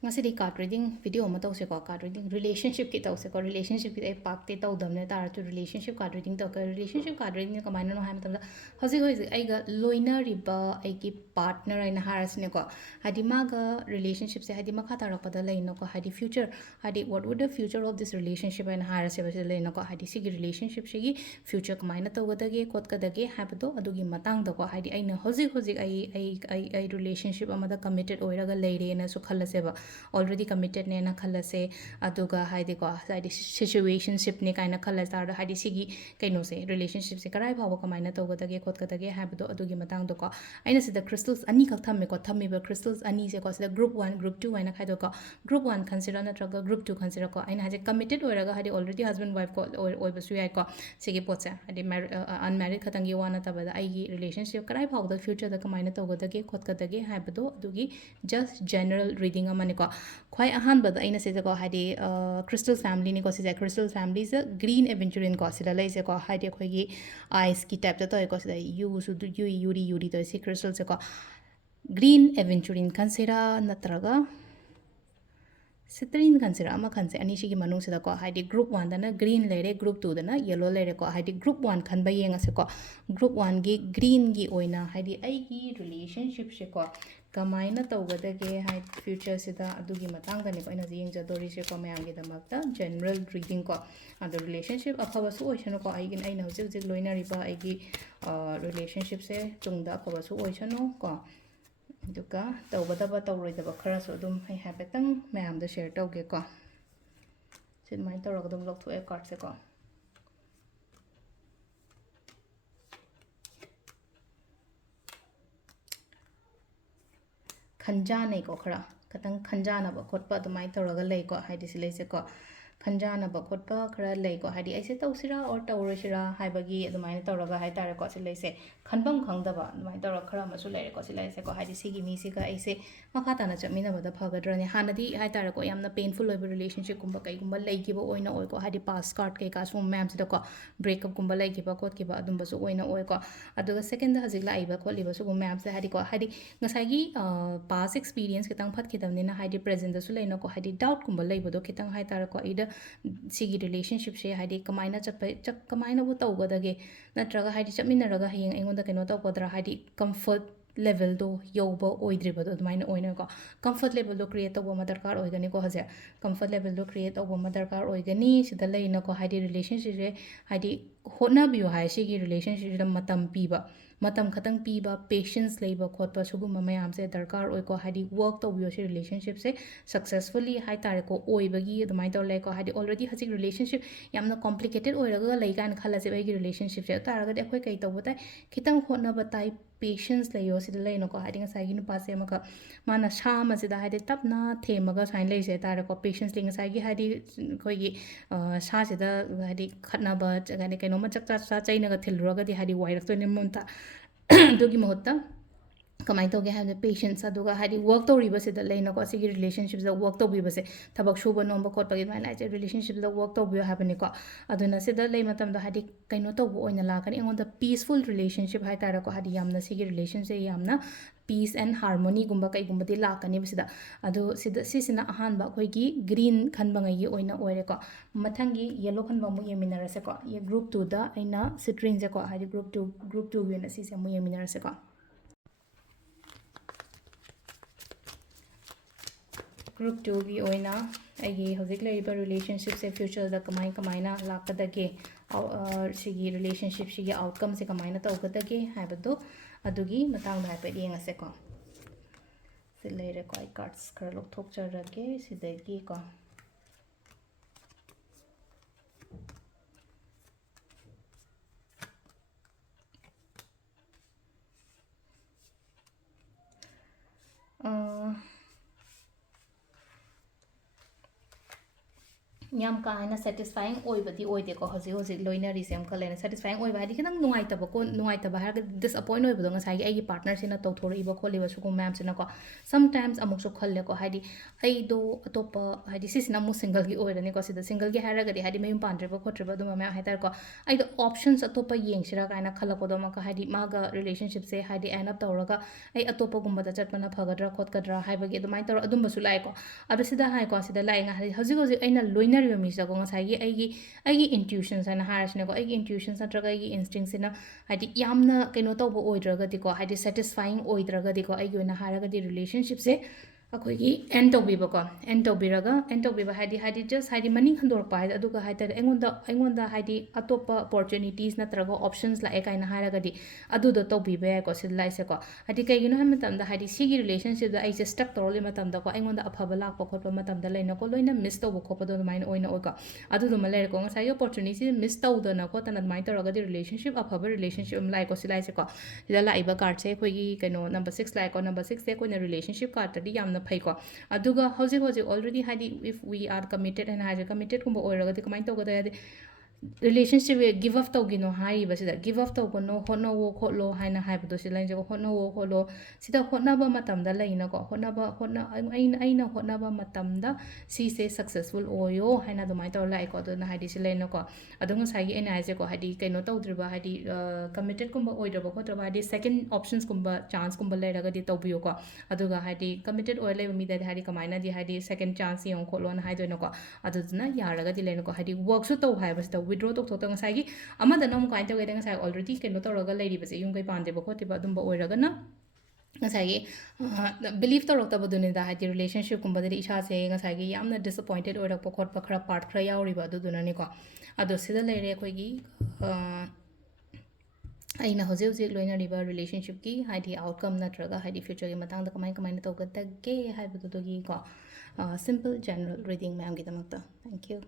ngasi card reading video ma tawse ko card reading relationship ki tawse ko relationship ki pak te taw damne tar to relationship card reading to ka relationship card reading ka maina no ha matam hoji hoji ai ga loina riba ai ki partner ai na haras ne ko hadi ma ga relationship se hadi ma kha tar pa da lai no ko hadi future hadi what would the future of this relationship ai na haras se ba se lai no ko hadi si gi relationship se gi future ka maina taw ga da ge kot ka da ge ha ba do adu gi matang da ko hadi ai na hoji hoji ai relationship amada committed oira ga lai re na su khala se ba already committed ne na khala se aduga haide ko haide situationship ne kaina khala tar haide sigi kaino se relationship se karai bhawa kamaina to gada ge khot gada ge habdo adugi matang do ko aina se the crystals ani khak thamme ko thamme ba crystals ani se ko se group 1 group 2 aina khai do ko group 1 consider na traga group 2 consider ko aina haje committed oiraga haide already husband wife ko oi basu yai ko sigi potsa haide unmarried khatangi wana tabada ai gi relationship karai bhawa da future da kamaina to gada ge khot gada ge habdo adugi just general reading amane ko ख्वाई अहानबद अइना से को हाइदि crystal family नि को से crystal family से green aventurine को सिदा लैसे को हाइदि खोगी ice की टाइप तो को सिदा यू सु यू यूरी यूरी तो से क्रिस्टल से को ग्रीन एवेंचुरिन कंसेरा नत्रगा सित्रीन कंसेरा अमा खनसे अनि सिगी मनु से को हाइदि ग्रुप 1 दना ग्रीन लेरे ग्रुप 2 दना येलो लेरे को हाइदि ग्रुप 1 खनबा येंगा से को ग्रुप 1 गी ग्रीन गी ओइना हाइदि आई गी रिलेशनशिप से को कमायना तौगदगे हाइ फ्यूचर सिदा अदुगी मतंगदनि को इना येंगजदोरी से को मयांगी दमकता जनरल रीडिंग को अदु रिलेशनशिप अफबसु ओइसनो को आइगिन आइना हजिक हजिक लोइनरिबा आइगी रिलेशनशिप से तुंगदा अफबसु ओइसनो को दुका तौगदबा तौरोइदबा खरासु अदुम है हाइफेतंग मयांदा शेयर तौगे को सिदमाइ तौरगदम लौथोए कार्ड से को खंजाने को खरा खतंग खंजानब खोटप अदुमाइ तौरगा लै को हाइदि सि लैसे को खंजानब खोटप खरा लै को हाइदि ऐसे तौसिरा और तौरसिरा हाइबगी अदुमाइ तौरगा हाइ तारे को सि लैसे खनबम खंगदबा अदुमाइ तौर खरा मसु लैरे को सि लैसे को हाइदि सिगी मी सिगा ऐसे मखा ताना चमिनबदा फगद्रने हानदी हाइ तारे को यामना पेनफुल ओइब रिलेशनशिप कुंबा कैगुंबा लैगिबा ओइना ओइ को हाइदि पास कार्ड के का सो मैम सिदा को ब्रेकअप कुंबा लैगिबा कोटकिबा अदुमबसु ओइना ओइ को अदुगा सेकंड दा हजिक लाइबा खोलिबा सु मैम से हाइदि को हाइदि ngसाइगी पास एक्सपीरियंस खितंग फटखिदबनिना हाइदि प्रेजेंट दसु लैना को हाइदि डाउट कुंबा लैबदो खितंग हाइ तारे को इदा सिगी रिलेशनशिप से हाइदि कमाइना चप कमाइना बु तौगदगे नत्रगा हाइदि चमिनरगा हयेंग एंगोंदा केनो तौपदरा हाइदि कंफर्ट लेवल दो यौबा ओइद्रिबदो अदुमाइना ओइना को कंफर्ट लेवल दो क्रिएट तौबा मा दरकार ओइगनी को हजे कंफर्ट लेवल दो क्रिएट तौबा मा दरकार ओइगनी सिदा लैना को हाइदि रिलेशनशिप से हाइदि होनाबियो हाइ सिगी रिलेशनशिप मतम पीबा मतम खतंग पीबा पेशेंस लेबा खोटपा सुगुम मयाम से दरकार ओइ को हाइदि वर्क तौबियो से रिलेशनशिप से सक्सेसफुली हाइ तारे को ओइबगी अदुमाइ तौ लै को हाइदि ऑलरेडी हजिक रिलेशनशिप यामना कॉम्प्लिकेटेड ओइरगा लै कान खलासे बैगी रिलेशनशिप से तारगदि अखोइ कै तौबताइ खितंग होनबा ताइ पेशेंस लेयो सिदा लैनो को हाइदि ngसाइगी नुपासे मका माना शाम सिदा हाइदि तपना थेमगा साइन लैसे तारे को पेशेंस लिंग ngसाइगी हाइदि खोइगी सा सिदा हाइदि खतनाबा गाने कैनोमा चकचा चा चैनगा थिलुरगदि हाइदि वाइरक्तोने मुंता दुगी महत्ता कमाई तौगे है पेशेंस अदुगा हाइदि वर्क तौरिबसिदा लैना को सिगी रिलेशनशिप दा वर्क तौबिबसे थबक सुबा नोंबा खोटपगी माइ लाइचे रिलेशनशिप दा वर्क तौबियो हाबने को अदुना सिदा लै मतम दा हाइदि कैनो तौबो ओइना लाकनि एंगोंदा पीसफुल रिलेशनशिप हाइ तारा को हाइदि यामना सिगी रिलेशनशिप यामना पीस एंड हार्मोनी गुंबा कैगुंबदि लाकनि बसिदा अदु सिदा सिसिना अहानबा अखोइगी ग्रीन खनबंगैगी ओइना ओइरे को मथंगी येलो खनबा मु येमिनरसे को ये ग्रुप 2 दा आइना सिट्रिन जे को हाइदि ग्रुप 2 वेना सिसे मु येमिनरसे को ग्रुप 2 की ओइना आइगी हजिक लैबा रिलेशनशिप से फ्यूचर दा कमाई कमाइना लाकदगे सिगी रिलेशनशिप सिगी आउटकम से कमाइना तौगदगे हाइबदो अदुगी मतंग हाइपे येंगसे को सि लैरे को आई कार्ड्स खरा लोथोकचरगे सिदगी को ꯌꯥꯝ ꯀꯥ ꯍꯦꯟꯅ ꯁꯦꯇꯤꯁꯐꯥꯏꯡ ꯑꯣꯏꯕꯗꯤ ꯑꯣꯏꯗꯦꯀꯣ ꯍꯧꯖꯤꯛ ꯍꯧꯖꯤꯛ ꯂꯣꯏꯅꯔꯤꯁꯦ ꯑꯃ ꯈꯜꯂꯦꯅ ꯁꯦꯇꯤꯁꯐꯥꯏꯡ ꯑꯣꯏꯕ ꯍꯥꯏꯗꯤ ꯈꯤꯇꯪ ꯅꯨꯡꯉꯥꯏꯇꯕꯀꯣ ꯅꯨꯡꯉꯥꯏꯇꯕ ꯍꯥꯏꯔꯒꯗꯤ ꯗꯤꯁꯑꯄꯣꯏꯟ ꯑꯣꯏꯕꯗꯣ ꯉꯁꯥꯏꯒꯤ ꯑꯩꯒꯤ ꯄꯥꯔꯠꯅꯔꯁꯤꯅ ꯇꯧꯊꯣꯔꯛꯏꯕ ꯈꯣꯠꯂꯤꯕ ꯁꯤꯒꯨꯝꯕ ꯃꯌꯥꯝꯁꯤꯅꯀꯣ ꯁꯝꯇꯥꯏꯝꯁ ꯑꯃꯨꯛꯁꯨ ꯈꯜꯂꯦꯀꯣ ꯍꯥꯏꯗꯤ ꯑꯩꯗꯣ ꯑꯇꯣꯞꯄ ꯍꯥꯏꯗꯤ ꯁꯤꯁꯤꯅ ꯑꯃꯨꯛ ꯁꯤꯡꯒꯜꯒꯤ ꯑꯣꯏꯔꯅꯤꯀꯣ ꯁꯤꯗ ꯁꯤꯡꯒꯜꯒꯤ ꯍꯥꯏꯔꯒꯗꯤ ꯍꯥꯏꯗꯤ ꯃꯌꯨꯝ ꯄꯥꯟꯗ꯭ꯔꯤꯕ ꯈꯣꯠꯇ꯭ꯔꯤꯕ ꯑꯗꯨꯝꯕ ꯃꯌꯥꯝ ꯍꯥꯏꯇꯥꯔꯦꯀꯣ ꯑꯩꯗꯣ ꯑꯣꯞꯁꯟꯁ ꯑꯇꯣꯞꯄ ꯌꯦꯡꯁꯤꯔꯥ ꯀꯥꯏꯅ ꯈꯜꯂꯛꯄꯗꯣ ꯑꯃꯨꯛꯀ ꯍꯥꯏꯗꯤ ꯃꯥꯒ ꯔꯤꯂꯦꯁꯟshipꯁꯦ ꯍꯥꯏꯗꯤ ꯑꯦꯟ ꯑꯞ ꯇꯧꯔꯒ ꯑꯩ ꯑꯇꯣꯞꯄꯒꯨꯝꯕꯗ ꯆꯠꯄꯅ ꯐꯒꯗ꯭ꯔꯥ ꯈꯣꯠꯀꯗ꯭ꯔꯥ ꯍꯥꯏꯕꯒꯤ ꯑꯗꯨꯃꯥꯏꯅ ꯇꯧꯔ ꯑꯗꯨꯝꯕꯁꯨ ꯂꯥꯛꯑꯦꯀꯣ ꯑꯗꯣ ꯁꯤꯗ ꯍꯥꯏꯀꯣ ꯁꯤꯗ ꯂꯥꯛꯑꯦ ꯍꯥꯏꯗꯤ ꯍꯧꯖꯤꯛ ꯍꯧꯖꯤꯛ ꯑꯩꯅ ꯂꯣꯏꯅꯔꯤꯕ ꯃꯤꯁꯤꯗꯀꯣ ꯉꯁꯥꯏꯒꯤ ꯑꯩꯒꯤ ꯏꯟꯇ꯭ꯌꯨꯁꯟꯁ ꯍꯥꯏꯅ ꯍꯥꯏꯔꯁꯤꯅꯦꯀꯣ ꯑꯩꯒꯤ ꯏꯟꯇ꯭ꯌꯨꯁꯟꯁ ꯅꯠꯇ꯭ꯔꯒ ꯑꯩꯒꯤ ꯏꯟꯁꯇꯤꯡꯁꯤꯅ ꯍꯥꯏꯗꯤ ꯌꯥꯝꯅ ꯀꯩꯅꯣ ꯇꯧꯕ ꯑꯣꯏꯗ꯭ꯔꯒꯗꯤꯀꯣ ꯍꯥꯏꯗꯤ ꯁꯦꯇꯤꯁꯐꯥꯏꯡ ꯑꯣꯏꯗ꯭ꯔꯒꯗꯤꯀꯣ ꯑꯩꯒꯤ ꯑꯣꯏꯅ ꯍꯥꯏꯔꯒꯗꯤ ꯔꯤꯂꯦꯁꯟshipꯁꯦ ꯑꯩꯈꯣꯏꯒꯤ ꯑꯦꯟ ꯇꯧꯕꯤꯕꯀꯣ ꯑꯦꯟ ꯇꯧꯕꯤꯔꯒ ꯑꯦꯟ ꯇꯧꯕꯤꯕ ꯍꯥꯏꯗꯤ ꯖꯁ ꯍꯥꯏꯗꯤ ꯃꯅꯤꯡ ꯍꯟꯗꯣꯔꯛꯄ ꯍꯥꯏꯗꯤ ꯑꯗꯨꯒ ꯍꯥꯏꯇꯥꯔꯦ ꯑꯩꯉꯣꯟꯗ ꯍꯥꯏꯗꯤ ꯑꯇꯣꯞꯄ ꯑꯣꯄꯣꯔꯆꯨꯅꯤꯇꯤꯁ ꯅꯠꯇ꯭ꯔꯒ ꯑꯣꯞꯁꯟꯁ ꯂꯥꯛꯑꯦ ꯀꯥꯏꯅ ꯍꯥꯏꯔꯒꯗꯤ ꯑꯗꯨꯗꯣ ꯇꯧꯕꯤꯕ ꯌꯥꯏꯀꯣ ꯁꯤꯗ ꯂꯥꯛꯏꯁꯦꯀꯣ ꯍꯥꯏꯗꯤ ꯀꯩꯒꯤꯅꯣ ꯍꯥꯏꯕ ꯃꯇꯝꯗ ꯍꯥꯏꯗꯤ ꯁꯤꯒꯤ ꯔꯤꯂꯦꯁꯟshipꯗ ꯑꯩꯁꯦ ꯁ꯭ꯇꯛ ꯇꯧꯔ ꯂꯩꯕ ꯃꯇꯝꯗꯀꯣ ꯑꯩꯉꯣꯟꯗ ꯑꯐꯕ ꯂꯥꯛꯄ ꯈꯣꯠꯄ ꯃꯇꯝꯗ ꯂꯩꯅꯀꯣ ꯂꯣꯏꯅ ꯃꯤꯁ ꯇꯧꯕ ꯈꯣꯠꯄꯗꯣ ꯑꯗꯨꯃꯥꯏꯅ ꯑꯣꯏꯅ ꯑꯣꯏꯀꯣ ꯑꯗꯨꯗꯨꯃ ꯂꯩꯔꯦꯀꯣ ꯉꯁꯥꯏꯒꯤ ꯑꯣꯄꯣꯔꯆꯨꯅꯤꯇꯤ ꯃꯤꯁ ꯇꯧꯗꯅ ꯈꯣꯠꯇꯅ ꯑꯗꯨꯃꯥꯏꯅ ꯇꯧꯔꯒꯗꯤ ꯔꯤꯂꯦꯁꯟship ꯑꯐꯕ ꯔꯤꯂꯦꯁꯟship ꯑꯃ ꯂꯥꯛꯑꯦꯀꯣ ꯁꯤ ꯂꯥꯛꯏꯁꯦꯀꯣ ꯁꯤꯗ ꯂꯥꯛꯏꯕ ꯀꯥꯔꯠꯁꯦ ꯑꯩꯈꯣꯏꯒꯤ ꯀꯩꯅꯣ ꯅꯝꯕꯔ 6 ꯂꯥꯛꯑꯦꯀꯣ ꯅꯝꯕꯔ 6ꯁꯦ ꯑꯩꯈꯣꯏꯅ ꯔꯤꯂꯦꯁꯟship ꯀꯥꯔꯠꯇꯗꯤ ꯌꯥꯝꯅ ꯐꯩꯀꯣ ꯑꯗꯨꯒ ꯍꯧꯖꯤꯛ ꯍꯧꯖꯤꯛ ꯑꯣꯜꯔꯦꯗꯤ ꯍꯥꯏꯗꯤ ꯏꯐ ꯋꯤ ꯑꯥꯔ ꯀꯃꯤꯇꯦꯠ ꯍꯥꯏꯅ ꯍꯥꯏꯁꯦ ꯀꯃꯤꯇꯦꯠꯀꯨꯝꯕ ꯑꯣꯏꯔꯒꯗꯤ ꯀꯃꯥꯏꯅ ꯇꯧꯒꯗ ꯍꯥꯏꯗꯤ ꯔꯤꯂꯦꯁꯟship ꯒꯤꯞ ꯑꯞ ꯇꯧꯒꯤꯅꯣ ꯍꯥꯏꯔꯤꯕꯁꯤꯗ ꯒꯤꯞ ꯑꯞ ꯇꯧꯒꯅꯣ ꯍꯣꯠꯅꯋꯣ ꯈꯣꯠꯂꯣ ꯍꯥꯏꯅ ꯍꯥꯏꯕꯗꯣ ꯁꯤ ꯂꯩꯖꯦꯀꯣ ꯍꯣꯠꯅꯋꯣ ꯈꯣꯠꯂꯣ ꯁꯤꯗ ꯍꯣꯠꯅꯕ ꯃꯇꯝꯗ ꯂꯩꯅꯀꯣ ꯑꯩꯅ ꯍꯣꯠꯅꯕ ꯃꯇꯝꯗ ꯁꯤꯁꯦ ꯁꯛꯁꯦꯁꯐꯨꯜ ꯑꯣꯏꯌꯣ ꯍꯥꯏꯅ ꯑꯗꯨꯃꯥꯏꯅ ꯇꯧꯔ ꯂꯥꯛꯑꯦꯀꯣ ꯑꯗꯨꯅ ꯍꯥꯏꯗꯤ ꯁꯤ ꯂꯩꯅꯀꯣ ꯑꯗꯣ ꯉꯁꯥꯏꯒꯤ ꯑꯩꯅ ꯍꯥꯏꯁꯦꯀꯣ ꯍꯥꯏꯗꯤ ꯀꯩꯅꯣ ꯇꯧꯗ꯭ꯔꯤꯕ ꯍꯥꯏꯗꯤ ꯀꯃꯤꯇꯦꯠꯀꯨꯝꯕ ꯑꯣꯏꯗ꯭ꯔꯕ ꯈꯣꯠꯇ꯭ꯔꯕ ꯍꯥꯏꯗꯤ ꯁꯦꯀꯦꯟ ꯑꯣꯞꯁꯟꯁꯀꯨꯝꯕ ꯆꯥꯟꯁꯀꯨꯝꯕ ꯂꯩꯔꯒꯗꯤ ꯇꯧꯕꯤꯌꯨꯀꯣ ꯑꯗꯨꯒ ꯍꯥꯏꯗꯤ ꯀꯃꯤꯇꯦꯠ ꯑꯣꯏꯔ ꯂꯩꯕ ꯃꯤꯗꯗꯤ ꯍꯥꯏꯗꯤ ꯀꯃꯥꯏꯅꯗꯤ ꯍꯥꯏꯗꯤ ꯁꯦꯀꯦꯟ ꯆꯥꯟꯁ ꯌꯦꯡꯉꯣ ꯈꯣꯠꯂꯣꯅ ꯍꯥꯏꯗꯣꯏꯅꯣꯀꯣ ꯑꯗꯨꯗꯨꯅ ꯌꯥꯔꯒꯗꯤ ꯂꯩꯅꯀꯣ ꯍꯥꯏꯗꯤ ꯋꯔꯛꯁꯨ ꯇꯧ ꯍꯥꯏꯕꯁꯤꯗ ꯋꯤꯗ꯭ꯔꯣ ꯇꯧꯊꯣꯛꯇ ꯉꯁꯥꯏꯒꯤ ꯑꯃꯗꯅ ꯑꯃꯨꯛ ꯀꯃꯥꯏꯅ ꯇꯧꯒꯦꯗ ꯉꯁꯥꯏ ꯑꯣꯜꯔꯦꯗꯤ ꯀꯩꯅꯣ ꯇꯧꯔꯒ ꯂꯩꯔꯤꯕꯁꯦ ꯌꯨꯝ ꯀꯩ ꯄꯥꯟꯗꯦꯕ ꯈꯣꯠꯇꯦꯕ ꯑꯗꯨꯝꯕ ꯑꯣꯏꯔꯒꯅ ꯉꯁꯥꯏꯒꯤ ꯕꯤꯂꯤꯞ ꯇꯧꯔꯛꯇꯕꯗꯨꯅꯤꯗ ꯍꯥꯏꯗꯤ ꯔꯤꯂꯦꯁꯟshipꯀꯨꯝꯕꯗꯗꯤ ꯏꯁꯥꯁꯦ ꯉꯁꯥꯏꯒꯤ ꯌꯥꯝꯅ ꯗꯤꯁꯑꯄꯣꯏꯟꯇꯦꯠ ꯑꯣꯏꯔꯛꯄ ꯈꯣꯠꯄ ꯈꯔ ꯄꯥꯔꯠ ꯈꯔ ꯌꯥꯎꯔꯤꯕ ꯑꯗꯨꯗꯨꯅꯅꯤꯀꯣ ꯑꯗꯣ ꯁꯤꯗ ꯂꯩꯔꯦ ꯑꯩꯈꯣꯏꯒꯤ ꯑꯩꯅ ꯍꯧꯖꯤꯛ ꯍꯧꯖꯤꯛ ꯂꯣꯏꯅꯔꯤꯕ ꯔꯤꯂꯦꯁꯟshipꯀꯤ ꯍꯥꯏꯗꯤ ꯑꯥꯎꯠꯀꯝ ꯅꯠꯇ꯭ꯔꯒ ꯍꯥꯏꯗꯤ ꯐ꯭ꯌꯨꯆꯔꯒꯤ ꯃꯇꯥꯡꯗ ꯀꯃꯥꯏꯅ ꯇꯧꯒꯗꯒꯦ ꯍꯥꯏꯕꯗꯨꯗꯒꯤꯀꯣ ꯁꯤꯝꯄꯜ ꯖꯦꯅꯔꯦꯜ ꯔꯤꯗꯤꯡ ꯃꯌꯥꯝꯒꯤꯗꯃꯛꯇ ꯊꯦꯡꯛ ꯌꯨ